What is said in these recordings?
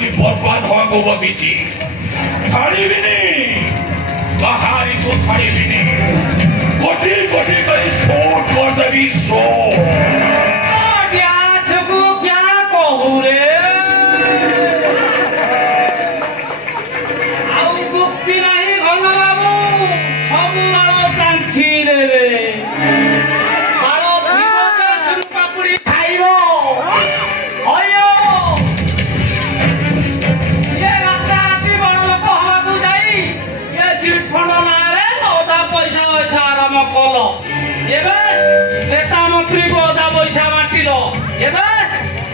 ଆଜି ବର୍ବାଦ ହବାକୁ ବସିଛି। ଛାଡ଼ିବିନି, କାହାରିକୁ ଛାଡ଼ିବିନି। ଗୋଟି ଗୋଟି କରି ଶୋଟ କରିଦେବି ଶୋଟ।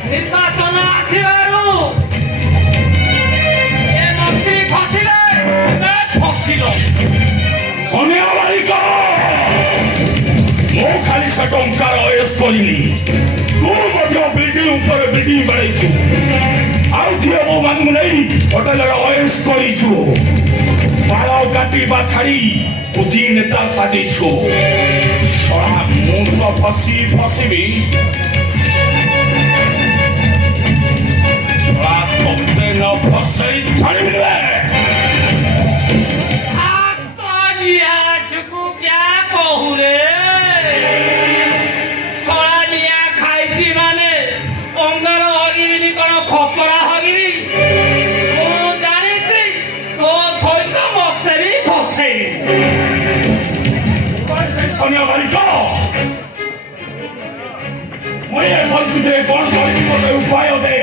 ନିର୍ବାଚନ ଆସିବାରୁ ଏ ମନ୍ତ୍ରୀ ଫସିଲେ ଫସିଲ ସନିଆ ବାରିକ, ମୁଁ ଖାଲି ସେ ଟଙ୍କାର ଅୟସ କରିନି, ତୁ ମଧ୍ୟ ବିଲ୍ଡିଂ ଉପରେ ବିଲ୍ଡିଂ ବାଡ଼େଇଛୁ, ଆଉ ଝିଅ ବୋଉ ମାନଙ୍କୁ ନେଇ ହୋଟେଲର ଅୟସ କରିଛୁ, ବାଳ କାଟିବା ଛାଡ଼ି ପୁଜି ନେତା ସାଜିଛୁ। ଶଳା ମୁଁ ତ ଫସିବି, ତତେ ନ ଫସେଇ ଛାଡ଼ିବି। ଖାଇଛି ମାନେ ଅଙ୍ଗାର ହରିବିନି କଣ ଖପରା ହରିବି? ମୁଁ ଜାଣିଛି ତୋ ସହିତ ମତେ ବି ଫସେଇ। ସନିଆ ବାରିକ, ମୁଁ ଏ ପରିସ୍ଥିତିରେ କଣ କରିବି, ମୋତେ ଉପାୟ ଦେ।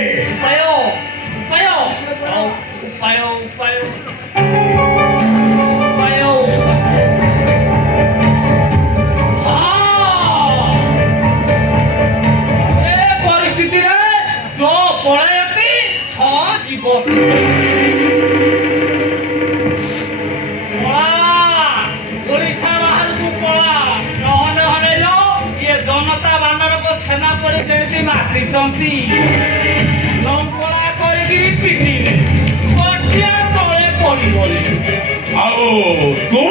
ସେନାପତି ଯେମିତି ମାତିଛନ୍ତି ଲମ୍ପଳା କରିକିରି ପିଟିଲେ ଗଠିଆ ତଳେ ପଡ଼ିବନି। ଆଉ ତୁ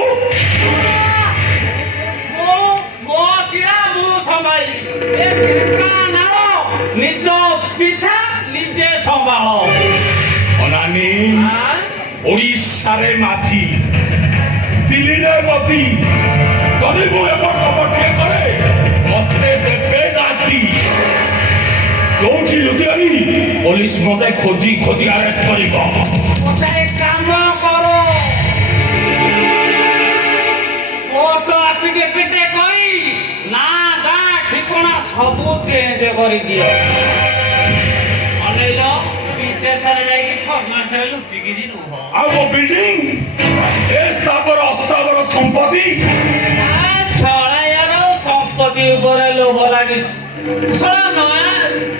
ମୋ କିରା ମୁଁ ସମ୍ଭାଳିବି। ଏ ଢେଙ୍କାନାଳ ନିଜ ପିଛା ନିଜେ ସମ୍ଭାଳ। ଅନାନୀ, ଓଡ଼ିଶାରେ ମାଝି, ଦିଲ୍ଲୀରେ ମୋଦି, ଯଦି ମୁଁ ଏପଟ ଟିକେ କରେ ମତେ ଦେବେ ରାତି। ଯୋଉଠି ଲୁଚିବି ପୋଲିସ ମତେ ଖୋଜି ଖୋଜି ଆରେଷ୍ଟ କରିବ। ଗୋଟେ କାମ କର, ଫଟୋ ଆଫିଡେଭିଟ୍ କରି ନା ଗାଁ ଠିକଣା ସବୁ ଚେଞ୍ଜ କରିଦିଅ। ଅନେଇଲ ବିଦେଶରେ ଯାଇକି 6 ମାସ ଲୁଚିକିରି ରୁହ। ଆଉ ମୋ ବିଲ୍ଡିଂ ଏ ସ୍ଥାବର ଅସ୍ଥାବର ସମ୍ପତ୍ତି ସମ୍ପତ୍ତି ଉପରେ ଲୋଭ ଲାଗିଛି। ଶଳା ନୟା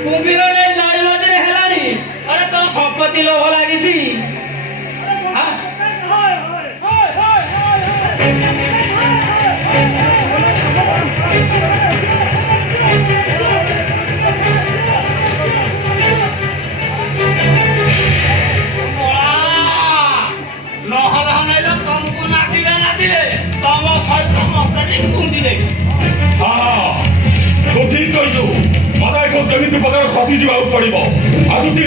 କୁମ୍ଭୀର ନେଇ ନଈ ମଝିରେ ହେଲାଣି, ଆରେ ତୋ ସମ୍ପତ୍ତି ଲୋଭ ଲାଗିଛି। ନହେଲେ ଅନେଇଲ ତମକୁ ନାଟିବେ ତମ ସହିତ ମତେ ବି କୁନ୍ଦିବେ। ତୁ ଠିକ କହିଛୁ, ମତେ ଯେମିତି ପ୍ରକାର ଖସି ଯିବାକୁ ପଡିବ। ଆସୁଛି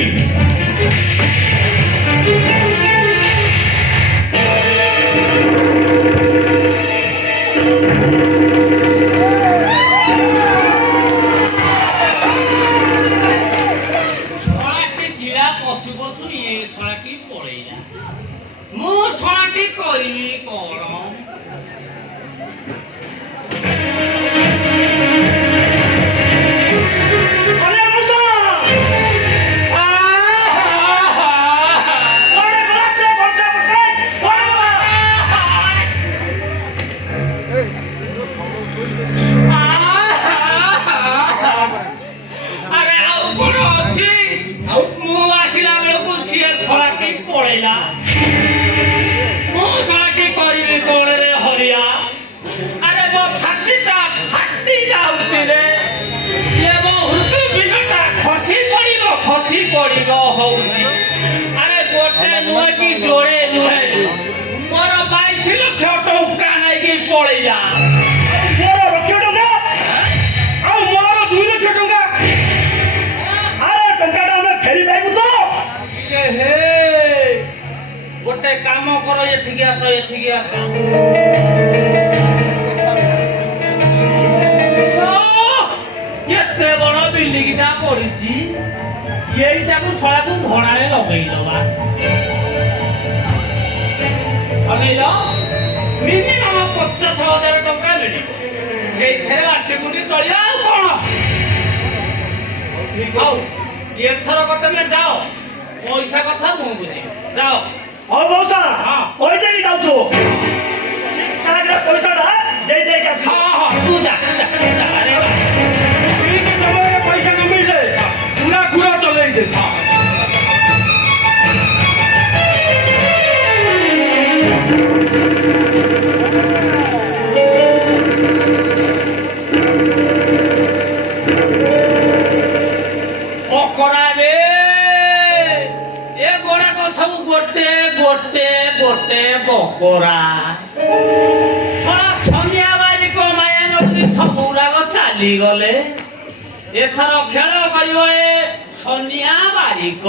ଶଳାଟି ଗିଳା ପଶୁ ପଶୁ ଇଏ ଶଳାଟି ପଳେଇଲା। ମୁଁ ଶଳାଟି କରିବି କଣ? जोड़े नुहे मोर 22 लाख टंका नहीं पड़ेगा मोर लक्ष टंका आ मोर 2 लाख टंका अरे टंका ता फेरी पाइबु तो हे କର ଏଠିକି ଆସ ଏଠିକି ଆସ ଏତେ ବଡ ବିଲ୍ଡିଂ ଟା ପଡିଛି ଏଇଟାକୁ ଶଳାକୁ ଭଡ଼ାରେ ଲଗେଇଦବା ଲଗେଇଲ ମିନିମମ 50,000 ଟଙ୍କା ମିଳିବ ସେଇଥିରେ ବାଟିକୁଟି ଚଳିବା ଆଉ କଣ ହଉ ଏଥର ତମେ ଯାଅ ପଇସା କଥା ମୁଁ ବୁଝିବି ଯାଅ ହଉ ମଉସା ହଁ। କହିଦେଇ ଯାଉଛୁ ଠିକଠାକରେ ପଇସାଟା ଦେଇ ଦେଇକି ଆସିବ ହଁ ହଁ ତୁ ଯା ଆରେ ବା। ଠିକ ସମୟରେ ପଇସା ନ ମିଳିଲେ ପୁରା ଘୁରା ଚଲେଇ ଦେ ପକୋଡ଼ା ରେ ଏଗୁଡାକ ସବୁ ଗୋଟେ ଗୋଟେ ଗୋଟେ ପକୋଡ଼ା ଶଳା ସନିଆ ବାରିକ ମାୟା ନଦୀ ସବୁଗୁଡାକ ଚାଲିଗଲେ ଏଥର ଖେଳ କରିବ ଏ ସନିଆ ବାରିକ